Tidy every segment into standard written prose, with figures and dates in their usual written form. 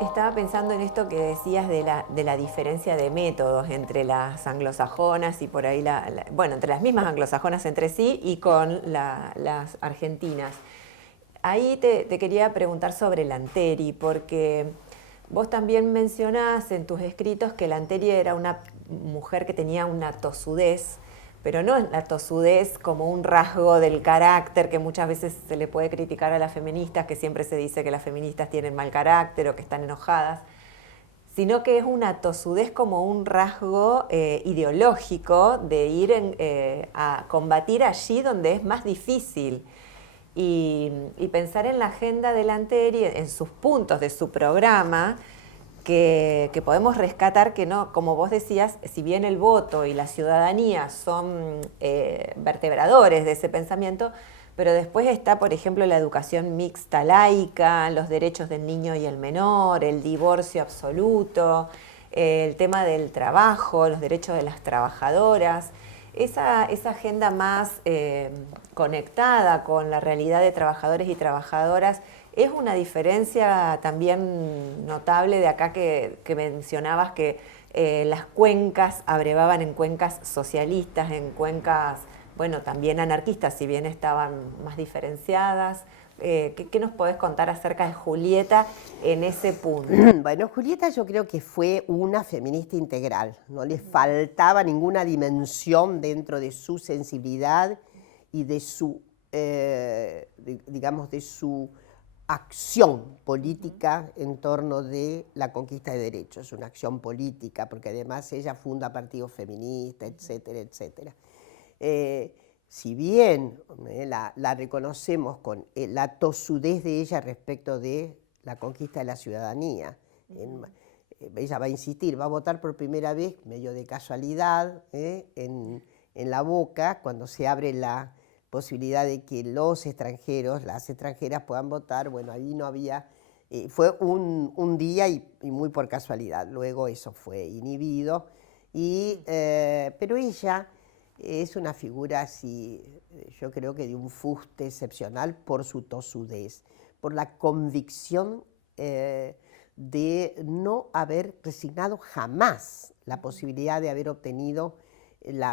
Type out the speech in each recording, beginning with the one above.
Estaba pensando en esto que decías de la diferencia de métodos entre las anglosajonas y por ahí, bueno, entre las mismas anglosajonas entre sí y con las argentinas. Ahí te quería preguntar sobre Lanteri, porque vos también mencionás en tus escritos que Lanteri era una mujer que tenía una tosudez, pero no es la tosudez como un rasgo del carácter que muchas veces se le puede criticar a las feministas, que siempre se dice que las feministas tienen mal carácter o que están enojadas, sino que es una tosudez como un rasgo ideológico de ir a combatir allí donde es más difícil. Y pensar en la agenda de Lanteri, en sus puntos de su programa, que podemos rescatar que no, como vos decías, si bien el voto y la ciudadanía son vertebradores de ese pensamiento, pero después está, por ejemplo, la educación mixta laica, los derechos del niño y el menor, el divorcio absoluto, el tema del trabajo, los derechos de las trabajadoras. Esa agenda más conectada con la realidad de trabajadores y trabajadoras es una diferencia también notable de acá que mencionabas que las cuencas abrevaban en cuencas socialistas, en cuencas, bueno, también anarquistas, si bien estaban más diferenciadas. ¿Qué nos podés contar acerca de Julieta en ese punto? Bueno, Julieta yo creo que fue una feminista integral, no le faltaba ninguna dimensión dentro de su sensibilidad y de su, digamos, de su acción política en torno de la conquista de derechos, una acción política, porque además ella funda partidos feministas, etcétera, etcétera. Si bien la reconocemos con la tosudez de ella respecto de la conquista de la ciudadanía, ella va a insistir, va a votar por primera vez, medio de casualidad, en La Boca, cuando se abre la posibilidad de que los extranjeros, las extranjeras puedan votar. Bueno, ahí no había, fue un día y muy por casualidad, luego eso fue inhibido, pero ella es una figura así, yo creo que de un fuste excepcional por su tosudez, por la convicción de no haber resignado jamás la posibilidad de haber obtenido,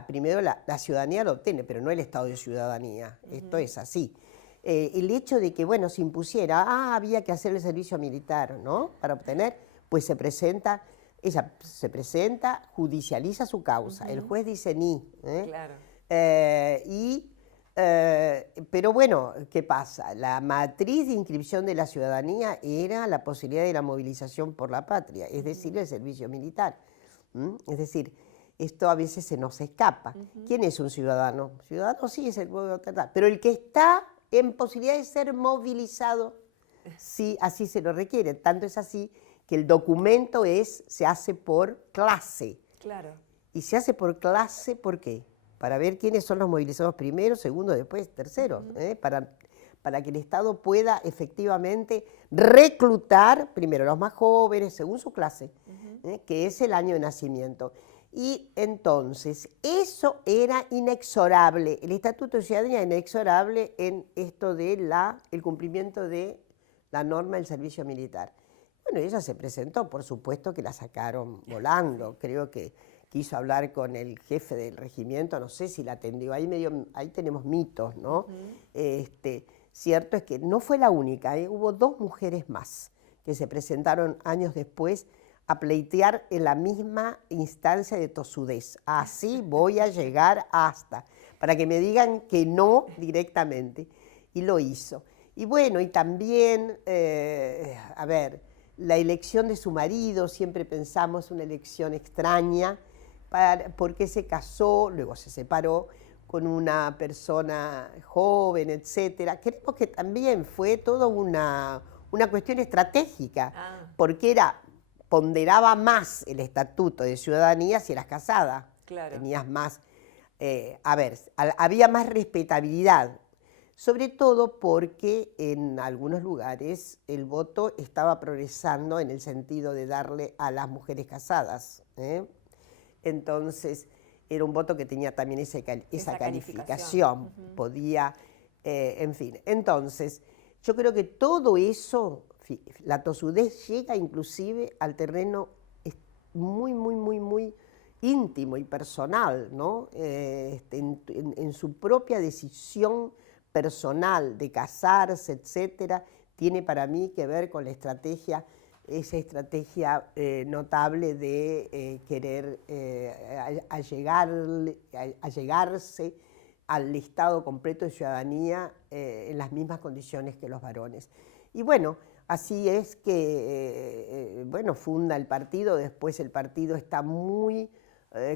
primero la ciudadanía lo obtiene, pero no el estado de ciudadanía, esto es así. El hecho de que, bueno, se impusiera, había que hacer el servicio militar, ¿no?, para obtener, pues ella se presenta, judicializa su causa, el juez dice ni. Claro. Pero bueno, ¿qué pasa? La matriz de inscripción de la ciudadanía era la posibilidad de la movilización por la patria, es decir, el servicio militar. Es decir, esto a veces se nos escapa. ¿Quién es un ciudadano? Ciudadano sí es el pueblo total, pero el que está en posibilidad de ser movilizado, sí, así se lo requiere. Tanto es así que el documento se hace por clase. Claro. Y se hace por clase, ¿por qué? Para ver quiénes son los movilizados primero, segundo, después terceros, para que el Estado pueda efectivamente reclutar primero los más jóvenes, según su clase, que es el año de nacimiento. Y entonces, eso era inexorable, el Estatuto de Ciudadanía inexorable en esto de el cumplimiento de la norma del servicio militar. Bueno, ella se presentó, por supuesto que la sacaron volando, creo que quiso hablar con el jefe del regimiento, no sé si la atendió, ahí tenemos mitos, ¿no? Cierto es que no fue la única, hubo dos mujeres más que se presentaron años después a pleitear en la misma instancia de tosudez. Así voy a llegar hasta, para que me digan que no directamente, y lo hizo. Y bueno, y también, a ver, la elección de su marido, siempre pensamos una elección extraña, porque se casó, luego se separó con una persona joven, etc. Creemos que también fue toda una cuestión estratégica, porque ponderaba más el estatuto de ciudadanía si eras casada. Claro. Tenías más, había más respetabilidad. Sobre todo porque en algunos lugares el voto estaba progresando en el sentido de darle a las mujeres casadas. Entonces, era un voto que tenía también esa Esa calificación. Podía, en fin. Entonces, yo creo que todo eso, la tosudez llega inclusive al terreno muy, muy, muy, muy íntimo y personal, ¿no? En su propia decisión personal de casarse, etcétera, tiene para mí que ver con la estrategia, esa estrategia notable de querer allegarse al estado completo de ciudadanía en las mismas condiciones que los varones. Y bueno, así es que, bueno, funda el partido, después el partido está muy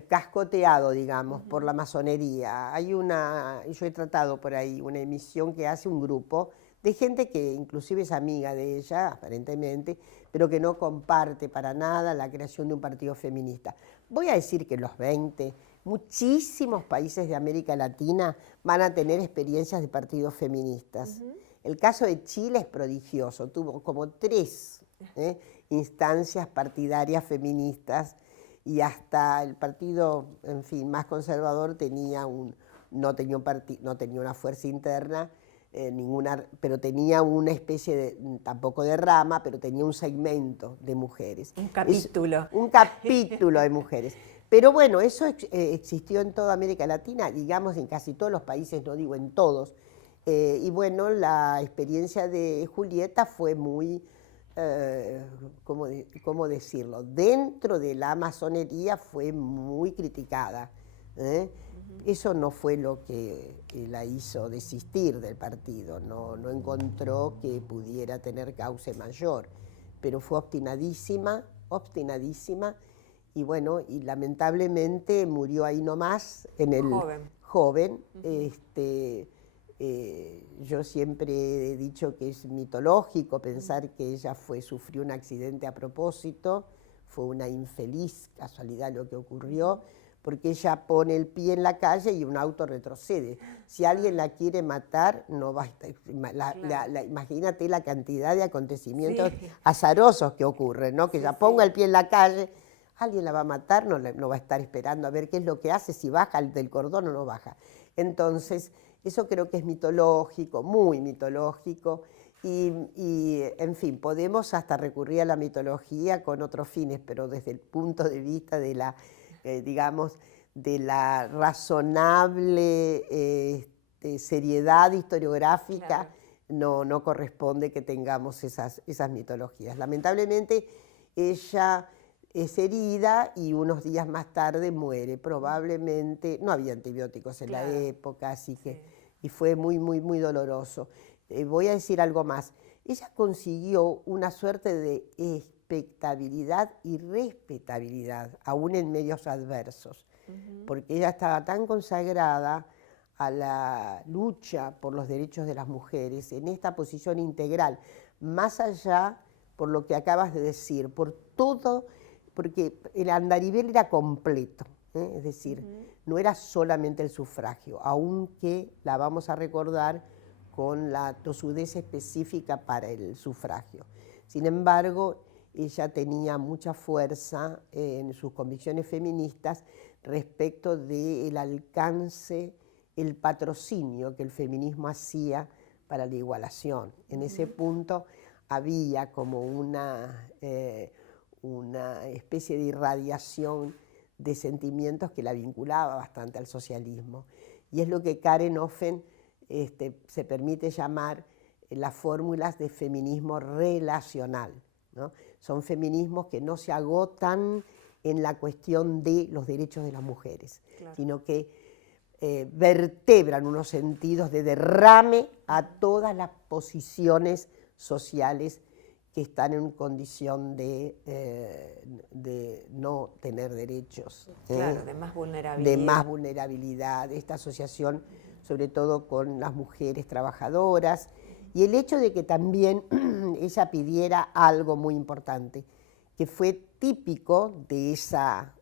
cascoteado, digamos, por la masonería. Yo he tratado por ahí una emisión que hace un grupo de gente que inclusive es amiga de ella, aparentemente, pero que no comparte para nada la creación de un partido feminista. Voy a decir que en los 20, muchísimos países de América Latina van a tener experiencias de partidos feministas. El caso de Chile es prodigioso, tuvo como 3 instancias partidarias feministas y hasta el partido, en fin, más conservador no tenía una fuerza interna, pero tenía una especie de, tampoco de rama, pero tenía un segmento de mujeres. Un capítulo. Un capítulo de mujeres. Pero bueno, eso existió en toda América Latina, digamos en casi todos los países, no digo en todos. Y bueno, la experiencia de Julieta fue muy, ¿cómo decirlo? Dentro de la masonería fue muy criticada. Eso no fue lo que la hizo desistir del partido, no encontró que pudiera tener cauce mayor, pero fue obstinadísima, y bueno, y lamentablemente murió ahí nomás, joven. Yo siempre he dicho que es mitológico pensar que ella sufrió un accidente a propósito, fue una infeliz casualidad lo que ocurrió, porque ella pone el pie en la calle y un auto retrocede. Si alguien la quiere matar, no va a estar, imagínate la cantidad de acontecimientos azarosos que ocurren, ¿no? Que ella ponga el pie en la calle, alguien la va a matar, no va a estar esperando a ver qué es lo que hace, si baja del cordón o no baja. Entonces, eso creo que es mitológico, muy mitológico, y en fin, podemos hasta recurrir a la mitología con otros fines, pero desde el punto de vista de la digamos, de la razonable seriedad historiográfica, no corresponde que tengamos esas mitologías. Lamentablemente, ella es herida y unos días más tarde muere. Probablemente, no había antibióticos en la época, así que, y fue muy, muy, muy doloroso. Voy a decir algo más. Ella consiguió una suerte de expectabilidad y respetabilidad, aún en medios adversos, porque ella estaba tan consagrada a la lucha por los derechos de las mujeres, en esta posición integral, más allá, por lo que acabas de decir, por todo, porque el andarivel era completo, es decir, no era solamente el sufragio, aunque la vamos a recordar con la tosudez específica para el sufragio. Sin embargo, ella tenía mucha fuerza en sus convicciones feministas respecto del alcance, el patrocinio que el feminismo hacía para la igualación. En ese punto había como una especie de irradiación de sentimientos que la vinculaba bastante al socialismo. Y es lo que Karen Offen se permite llamar las fórmulas de feminismo relacional, ¿no? Son feminismos que no se agotan en la cuestión de los derechos de las mujeres, sino que vertebran unos sentidos de derrame a todas las posiciones sociales que están en condición de no tener derechos. De más vulnerabilidad. De más vulnerabilidad. Esta asociación, sobre todo con las mujeres trabajadoras, y el hecho de que también ella pidiera algo muy importante, que fue típico de esa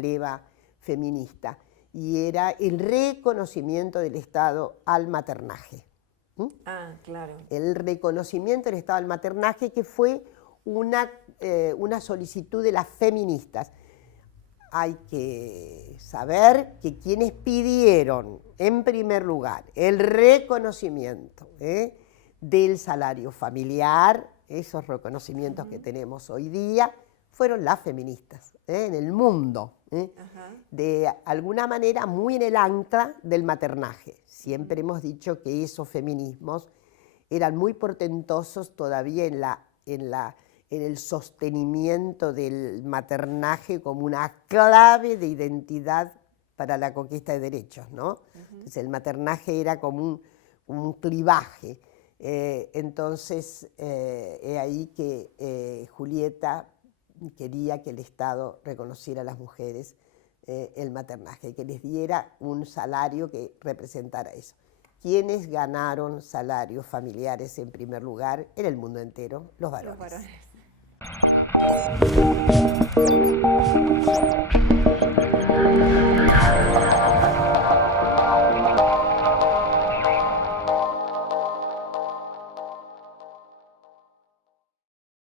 leva feminista, y era el reconocimiento del Estado al maternaje. El reconocimiento del Estado al maternaje, que fue una solicitud de las feministas. hay que saber que quienes pidieron, en primer lugar, el reconocimiento del salario familiar, esos reconocimientos que tenemos hoy día, fueron las feministas en el mundo, de alguna manera muy en el ancla del maternaje. Siempre hemos dicho que esos feminismos eran muy portentosos todavía en el sostenimiento del maternaje como una clave de identidad para la conquista de derechos, ¿no? Entonces el maternaje era como un clivaje. Entonces es ahí que Julieta quería que el Estado reconociera a las mujeres el maternaje, que les diera un salario que representara eso. ¿Quiénes ganaron salarios familiares en primer lugar en el mundo entero? Los varones. Los varones.